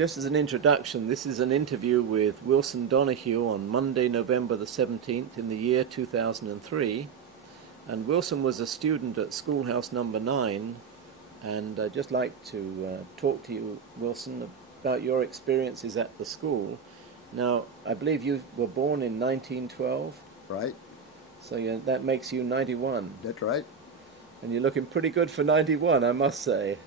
Just as an introduction, this is an interview with Wilson Donahue on Monday, November the 17th in the year 2003. And Wilson was a student at Schoolhouse number 9. And I'd just like to talk to you, Wilson, about your experiences at the school. Now, I believe you were born in 1912. Right. So that makes you 91. That's right. And you're looking pretty good for 91, I must say.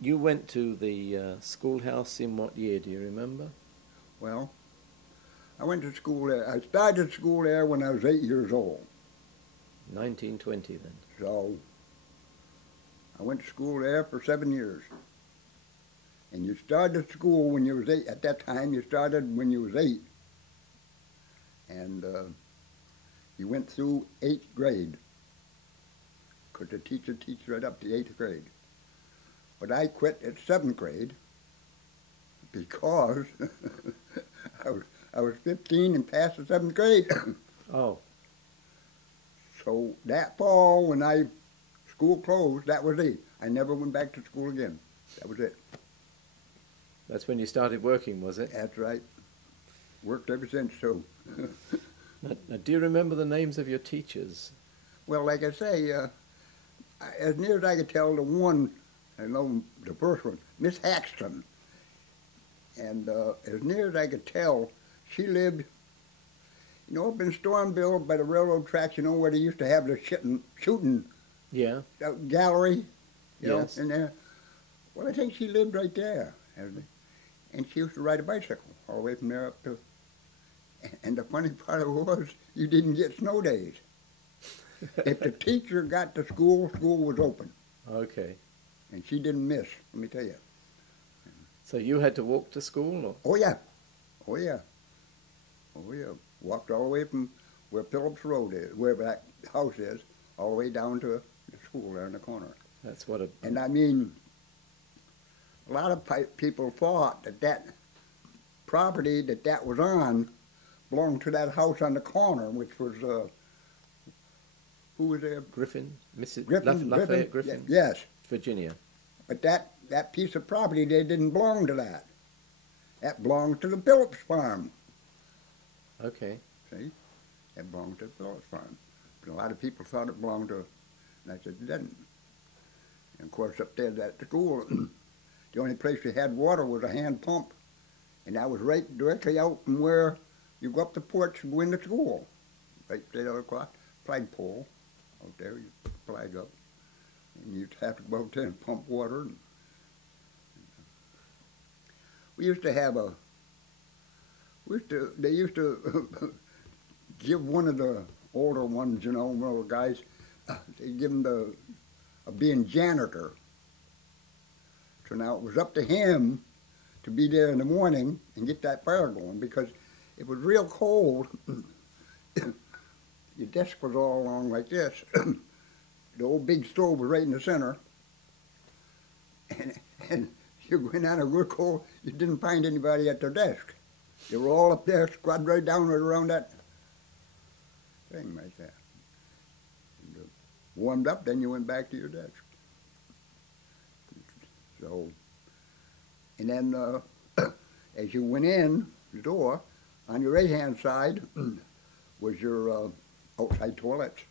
You went to the schoolhouse in what year, do you remember? Well, I went to school there. I started school there when I was 8 years old. 1920 then. So I went to school there for 7 years. And you started school when you was 8. At that time, you started when you was 8. And you went through 8th grade. Because the teacher teaches right up to 8th grade. But I quit at 7th grade because I was 15 and passed the 7th grade. Oh. So that fall when school closed, that was it. I never went back to school again. That was it. That's when you started working, was it? That's right. Worked ever since, so. Now, do you remember the names of your teachers? Well, like I say, as near as I could tell, I know the first one, Miss Haxton. And as near as I could tell, she lived, up in Stormville by the railroad tracks, where they used to have the shooting Yeah. Gallery, Yes. in there. Well, I think she lived right there. And she used to ride a bicycle all the way from there up to, and the funny part of it was, you didn't get snow days. If the teacher got to school, school was open. Okay. And she didn't miss, let me tell you. So you had to walk to school? Or? Oh, yeah. Oh, yeah. Oh, yeah. Walked all the way from where Phillips Road is, where that house is, all the way down to the school there in the corner. That's what a... And I mean, a lot of people thought that property that was on belonged to that house on the corner, which was, who was there? Griffin? Mrs. Griffin. Lafayette Griffin? Yes. Virginia. But that piece of property, they didn't belong to that. That belonged to the Phillips farm. Okay. See? It belonged to the Phillips farm. But a lot of people thought it belonged to, and I said it didn't. And of course up there at the school, the only place you had water was a hand pump. And that was right directly out from where you go up the porch and go into school. Right there across, flagpole out there, you put the flag up. And you'd have to go out there and pump water. And we used to have they used to give one of the older ones, one of the guys, they give him being janitor. So now it was up to him to be there in the morning and get that fire going, because it was real cold. Your desk was all along like this. The old big stove was right in the center. And you went out of real cold, you didn't find anybody at their desk. They were all up there, squatted right down right around that thing right there. And warmed up, then you went back to your desk. So, and then as you went in the door, on your right-hand side was your outside toilets.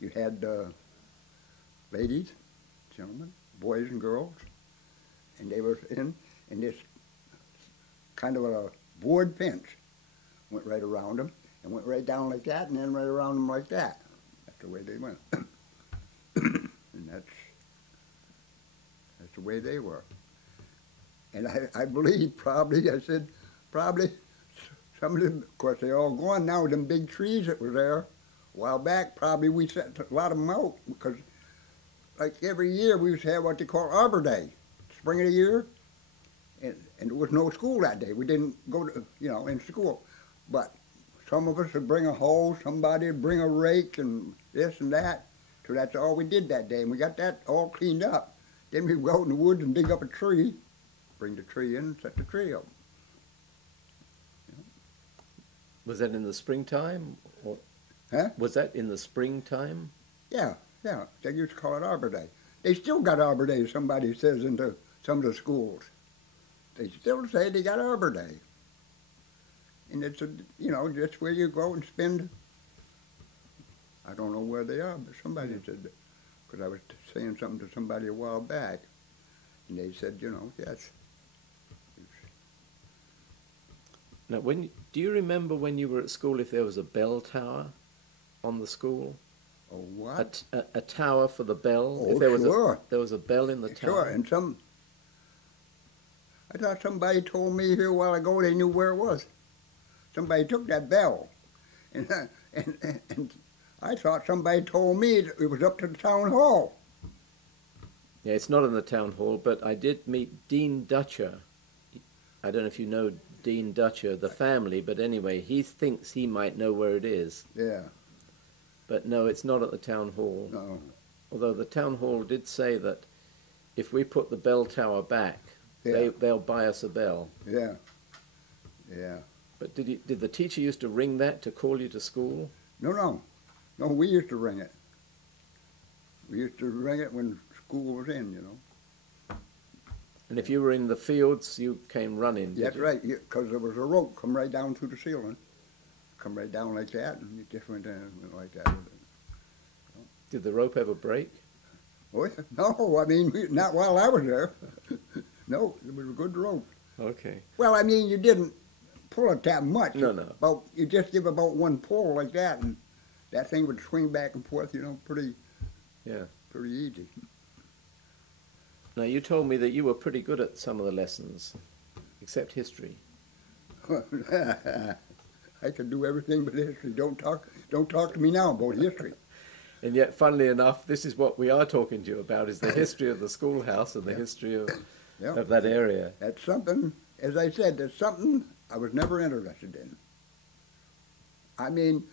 You had ladies, gentlemen, boys and girls, and they were in this kind of a board fence. Went right around them, and went right down like that, and then right around them like that. That's the way they went. And that's the way they were. And I believe probably some of them, of course they're all gone now, them big trees that were there a while back, probably we set a lot of them out, because like every year we used to have what they call Arbor Day, spring of the year, and there was no school that day. We didn't go to, in school. But some of us would bring a hoe, somebody would bring a rake and this and that. So that's all we did that day. And we got that all cleaned up. Then we'd go out in the woods and dig up a tree, bring the tree in and set the tree up. Was that in the springtime? Or Huh? was that in the springtime? Yeah. They used to call it Arbor Day. They still got Arbor Day, somebody says, into some of the schools. they still say they got Arbor Day. And it's, just where you go and spend, I don't know where they are, but somebody said, because I was saying something to somebody a while back, and they said, yes. Now, do you remember when you were at school if there was a bell tower on the school? Oh, what? A tower for the bell? Oh, If there was sure. there was a bell in the Sure, tower? and I thought somebody told me here a while ago they knew where it was. Somebody took that bell, and and I thought somebody told me it was up to the town hall. Yeah, it's not in the town hall, but I did meet Dean Dutcher. I don't know if you know Dean Dutcher, the family, but anyway, he thinks he might know where it is. Yeah. But no, it's not at the town hall. No. Although the town hall did say that if we put the bell tower back, Yeah. they'll buy us a bell. Yeah. Yeah. But did the teacher used to ring that to call you to school? No. No, we used to ring it. We used to ring it when school was in, And if you were in the fields, you came running. That's right, because there was a rope come right down through the ceiling. Come right down like that, and you just went down like that. Did the rope ever break? Oh, yeah. No, I mean, not while I was there. No, it was a good rope. Okay. Well, I mean, you didn't pull it that much. No. You just give about one pull like that, and that thing would swing back and forth, pretty easy. Now, you told me that you were pretty good at some of the lessons, except history. I could do everything but history. Don't talk to me now about history. And yet, funnily enough, this is what we are talking to you about, is the history of the schoolhouse and the history of that area. That's something, as I said, that's something I was never interested in. I mean,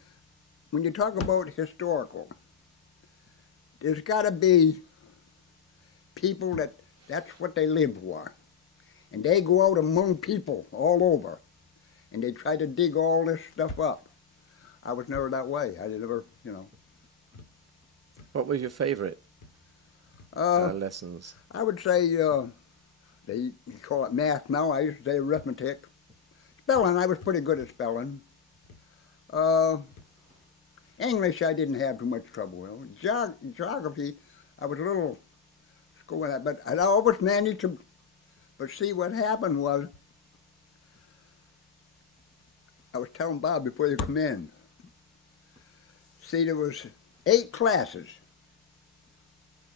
when you talk about historical, there's got to be people that's what they live for. And they go out among people all over, and they try to dig all this stuff up. I was never that way. I never, What was your favorite lessons? I would say, they call it math now. I used to say arithmetic. Spelling, I was pretty good at spelling. English, I didn't have too much trouble with. Geography, I was a little school with that, but I always managed to. But see, what happened was, I was telling Bob before you come in. See, there was 8 classes.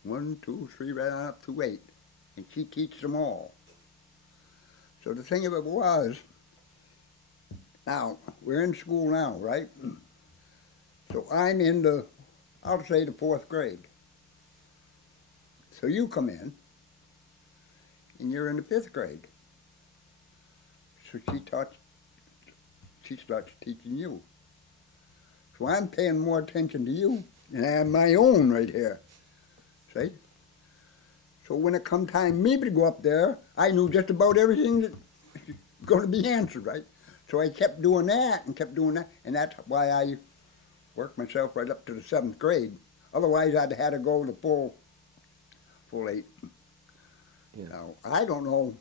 1, 2, 3, right on up to 8. And she teaches them all. So the thing of it was, now, we're in school now, right? So I'm in I'll say the 4th grade. So you come in, and you're in the 5th grade. So she starts teaching you. So I'm paying more attention to you than I am my own right here. See? So when it come time me to go up there, I knew just about everything that's going to be answered, right? So I kept doing that, and that's why I worked myself right up to the 7th grade. Otherwise, I'd had to go to full 8. Yeah. Now, I don't know,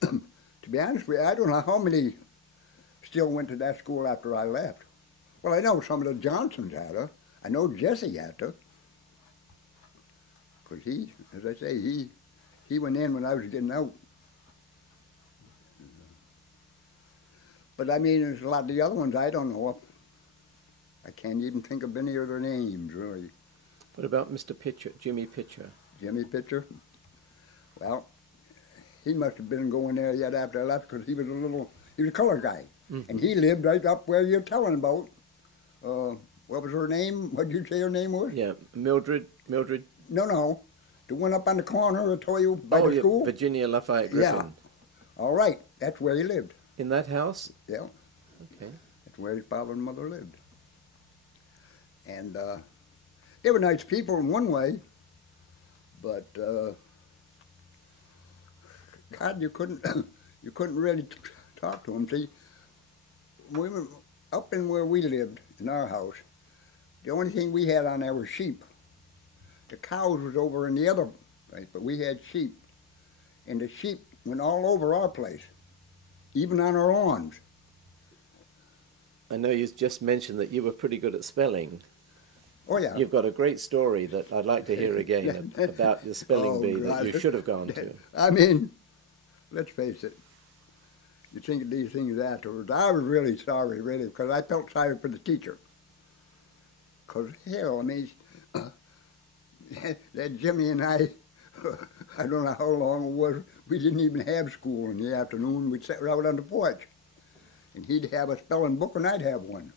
to be honest with you, I don't know how many still went to that school after I left. Well, I know some of the Johnsons had her. I know Jesse had her. Because he, as I say, he went in when I was getting out. But I mean, there's a lot of the other ones I don't know. I can't even think of any of their names, really. What about Mr. Pitcher, Jimmy Pitcher? Jimmy Pitcher? Well, he must have been going there yet after I left because he was a color guy. Mm-hmm. And he lived right up where you're telling about. What was her name? What did you say her name was? Yeah, Mildred. No. The one up on the corner I told you by the school? Virginia Lafayette Griffin. Yeah. All right. That's where he lived. In that house? Yeah. Okay. That's where his father and mother lived. And they were nice people in one way, but God, you couldn't really talk to them. See, we were up in where we lived in our house. The only thing we had on there was sheep. The cows was over in the other place, but we had sheep, and the sheep went all over our place, even on our lawns. I know you just mentioned that you were pretty good at spelling. Oh yeah. You've got a great story that I'd like to hear again about the spelling Oh, bee that God. you should have gone to. I mean, let's face it. You think of these things afterwards. I was really sorry, really, because I felt sorry for the teacher. Because, hell, I mean, that Jimmy and I don't know how long it was, we didn't even have school in the afternoon. We'd sit out on the porch. And he'd have a spelling book and I'd have one.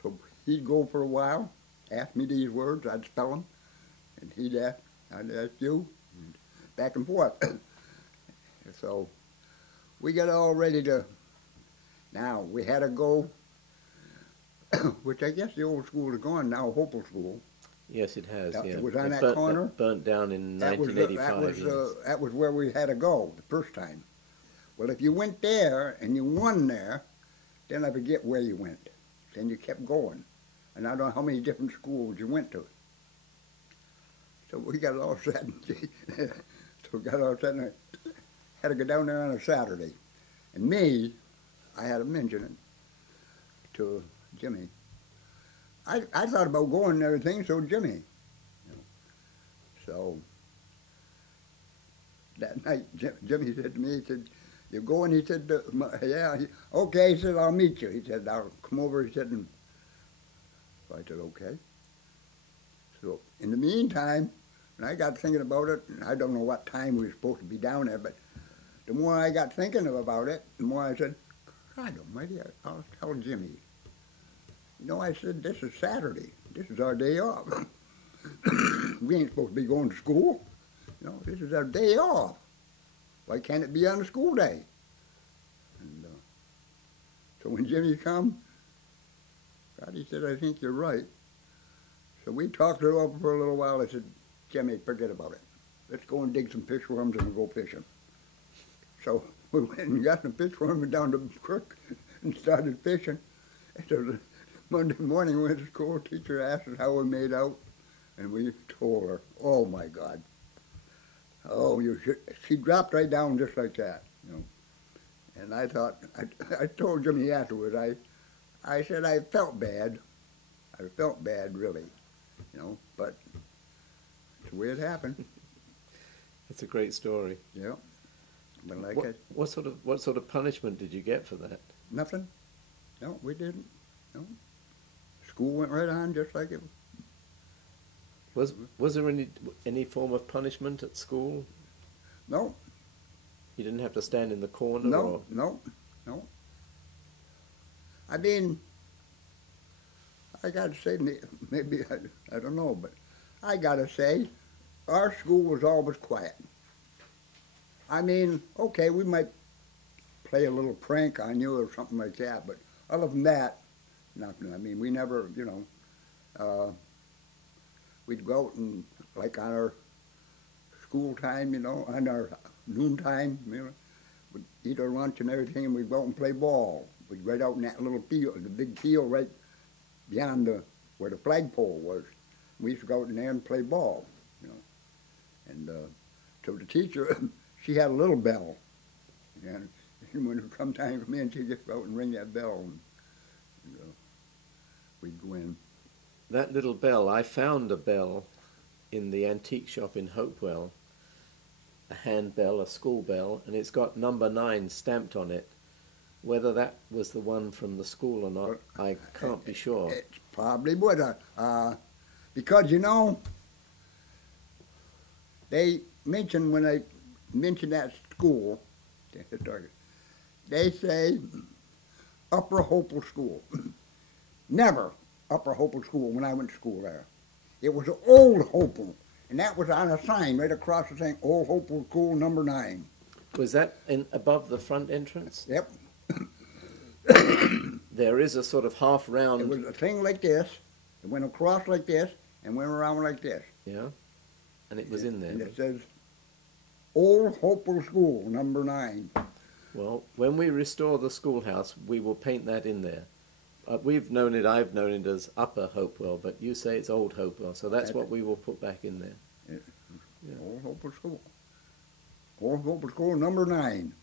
So he'd go for a while, ask me these words, I'd spell them. And I'd ask you, and back and forth. So we got all ready to, now we had to go, which I guess the old school is gone now, Hopel School. Yes, it has. That Yeah, was on It that burnt, corner? Burnt down in That was, 1985. that was where we had to go the first time. Well, if you went there and you won there, then I forget where you went. Then you kept going. And I don't know how many different schools you went to. So we got all set. Had to go down there on a Saturday. And me, I had to mention it to Jimmy. I thought about going and everything, so Jimmy. So that night, Jimmy said to me, he said, "You going?" He said, "Yeah." Okay, he said, "I'll meet you." He said, "I'll come over." He said, and so I said, "Okay." So in the meantime, and I got thinking about it, and I don't know what time we were supposed to be down there, but the more I got thinking about it, the more I said, "God almighty, I'll tell Jimmy." You know, I said, "This is Saturday. This is our day off. We ain't supposed to be going to school. You know, this is our day off. Why can't it be on a school day?" And so when Jimmy come, God, he said, "I think you're right." So we talked it over for a little while. I said, "Jimmy, forget about it. Let's go and dig some fish worms and we'll go fishing." So we went and got some fish worms down the creek and started fishing. And so Monday morning when the school teacher asked us how we made out, and we told her, "Oh my God. Oh, you should." She dropped right down just like that, you know. And I thought, I told Jimmy afterwards, I said I felt bad. I felt bad, really, you know, but it's the way it happened. It's a great story. Yeah. But like What sort of punishment did you get for that? nothing. No, we didn't. No. School went right on just like it. Was there any form of punishment at school? No, You didn't have to stand in the corner? no, Or... no. I mean, I got to say, maybe, I don't know, but I got to say, our school was always quiet. I mean, okay, we might play a little prank on you or something like that, but other than that, nothing. I mean, we never, you know, we'd go out and, like on our school time, you know, on our noon time, you know, we'd eat our lunch and everything, and we'd go out and play ball. We'd right out in that little field, the big field right beyond where the flagpole was. We used to go out in there and play ball, you know. And so the teacher, she had a little bell, and when it come time to come in, she'd just go out and ring that bell, and we'd go in. That little bell, I found a bell in the antique shop in Hopewell, a hand bell, a school bell, and it's got number 9 stamped on it. Whether that was the one from the school or not, I can't be sure. It probably would, because, you know, they mentioned, when they mentioned that school, they say Upper Hopel School. Never Upper Hopel School when I went to school there. It was Old Hopel, and that was on a sign right across the thing, Old Hopel School number 9. Was that above the front entrance? Yep. There is a sort of half round. It was a thing like this. It went across like this and went around like this. Yeah, and it was in there. And it says Old Hopel School number 9. Well, when we restore the schoolhouse, we will paint that in there. I've known it as Upper Hopewell, but you say it's Old Hopewell, so that's what we will put back in there. Yeah. Old Hopel School. horoscope school number 9.